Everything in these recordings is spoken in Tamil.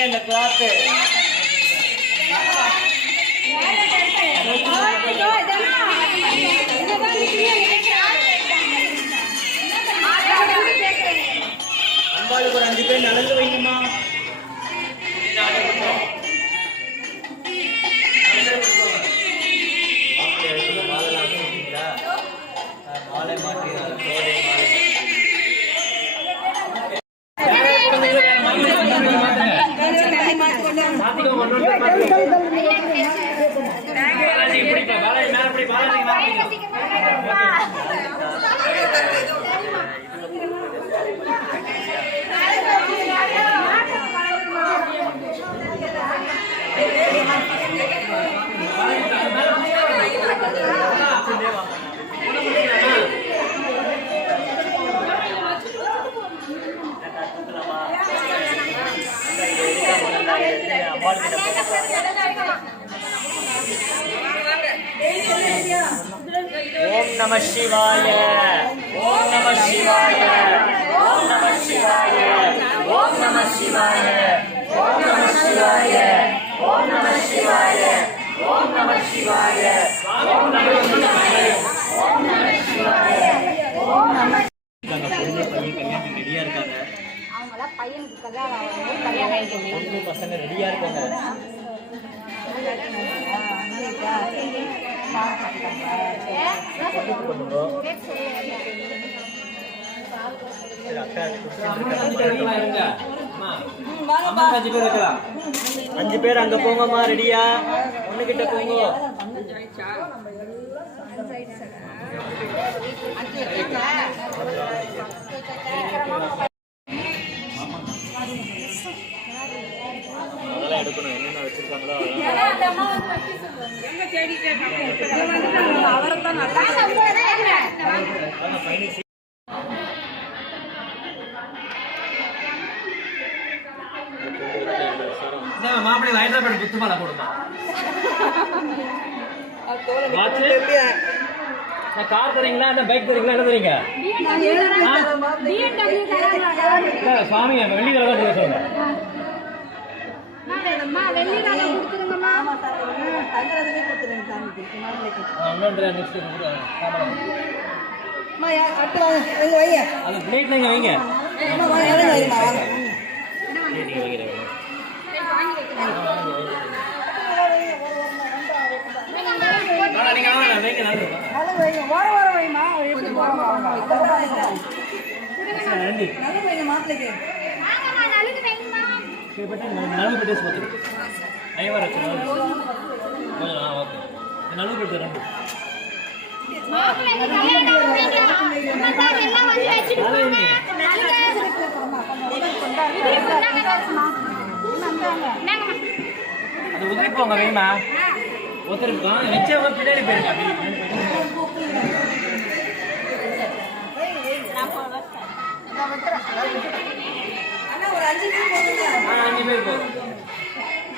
மேல பிடிச்சிங்க இந்த கிளாத் அம்பாளுக்கு ஒரு அஞ்சு பேர் நலங்கு வைங்கம்மா. நம சிவாய. ஓம் நம சிவாய. ஓம் நம சிவாய. ஓம் நம சிவாய. ஓம் நம சிவாய. ஓம் நம சிவாய. ஓம் நம சிவாய. ஓம் நம சிவாய. ஓம் நம சிவாய. ஓம் நம ரெடியா இருக்காங்க. அவங்களாம் பையனுக்கு கல்யாணம் பசங்க ரெடியா இருக்காங்க. அஞ்சு பேர் அங்க போங்கம்மா ரெடியா? ஒண்ணு கிட்ட போங்க மாப்பிள்ளை ஹைதராபாத் புத்து மாலை போடுமா? வாட்சு நான் கார் தரீங்களா என்ன பைக் தரீங்களா என்ன தரீங்க? சுவாமி வெள்ளி தான் சொல்லுங்க. மாப்பிள்ளைக்கு நலவு பெட்டேஸ் பார்த்துருக்கு ஐவராச்சு கொஞ்சம் ஓகே నలుగురు పెట్టారండి அது உதிரி போங்க வேமா ஒருத்தர் நிச்சயம் பின்னாடி போயிருக்காங்க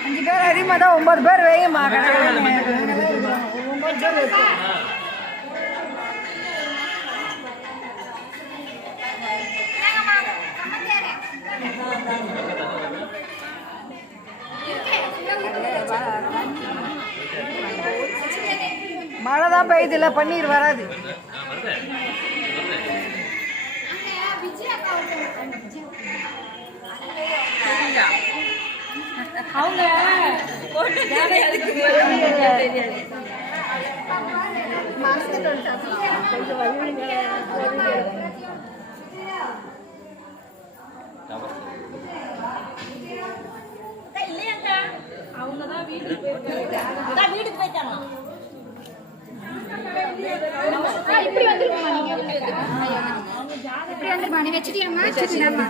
அஞ்சு பேர் அதிகமாக தான் ஒன்பது பேர் வேகமாக ஆ. மழை தான் பெய்யுது இல்லை பன்னீர் வராது ஆ, வருது வருது அவங்க வீட்டுக்கு போயிட்டாங்க இப்படி வந்துருக்கோமா நீங்க? இப்படி வந்துருமா? நீ வச்சுட்டியாம்மா வச்சுட்டியாம்மா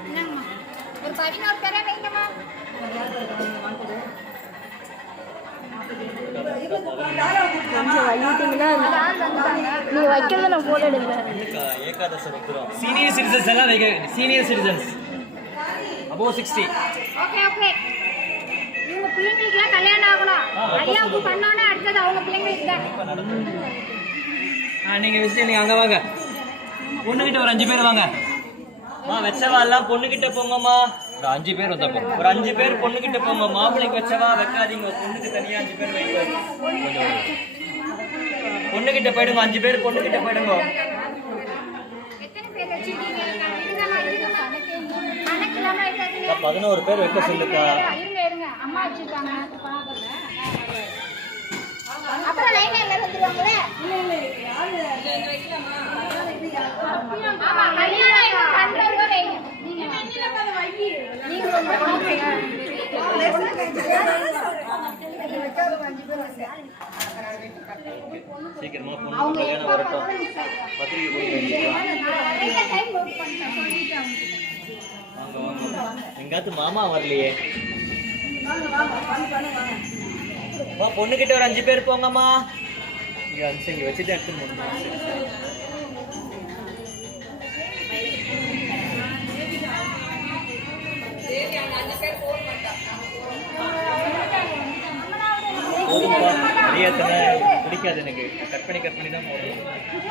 இந்தாங்கம்மா. ஒரு பதினோரு பேரே வைங்கம்மா நீங்க வைக்கிறத நான் போட்டோ எடுக்கிறேன் சீனியர் சிட்டிசன்ஸ் எல்லாம் வைக்க senior citizens above sixty okay okay இவங்க பிள்ளைங்களுக்குலாம் கல்யாணம் ஆகணும். ஐயாவுக்கு பண்ணோன்னே அடுத்தது அவங்க பிள்ளைங்களுக்கு தான். ஆ நீங்கள் வச்சுட்டு நீங்கள் அங்கே வாங்க. பொண்ணுகிட்ட ஒரு அஞ்சு பேர் வாங்க. மா வெச்சவா எல்லாம் பொண்ணுகிட்ட போங்கம்மா. ஒரு அஞ்சு பேர் வந்தப்போ ஒரு அஞ்சு பேர் பொண்ணுகிட்ட போங்க. மாப்பிள்ளைக்கு வெச்சவா வைக்காதீங்க. பொண்ணுக்கு தனியா அஞ்சு பேர் வைங்க. பொண்ணுகிட்ட போயிடுங்க அஞ்சு பேர் போயிடுங்க கணக்கு இல்லாம இருக்காதீங்க பதினோரு பேர் வைக்க சொல்லுக்கா நீங்க சீக்கிரமா பொண்ணு. கல்யாணம் வரட்டும். வாங்க எங்காத்து மாமா வரலையே. அம்மா பொண்ணுகிட்ட ஒரு அஞ்சு பேர் போங்கம்மா. இங்க அஞ்சு இங்க வச்சுட்டு எடுத்துன்னு போகணும் போதும்பா நிறைய பிடிக்காது எனக்கு. கட் பண்ணி கட் பண்ணி தான் போகணும்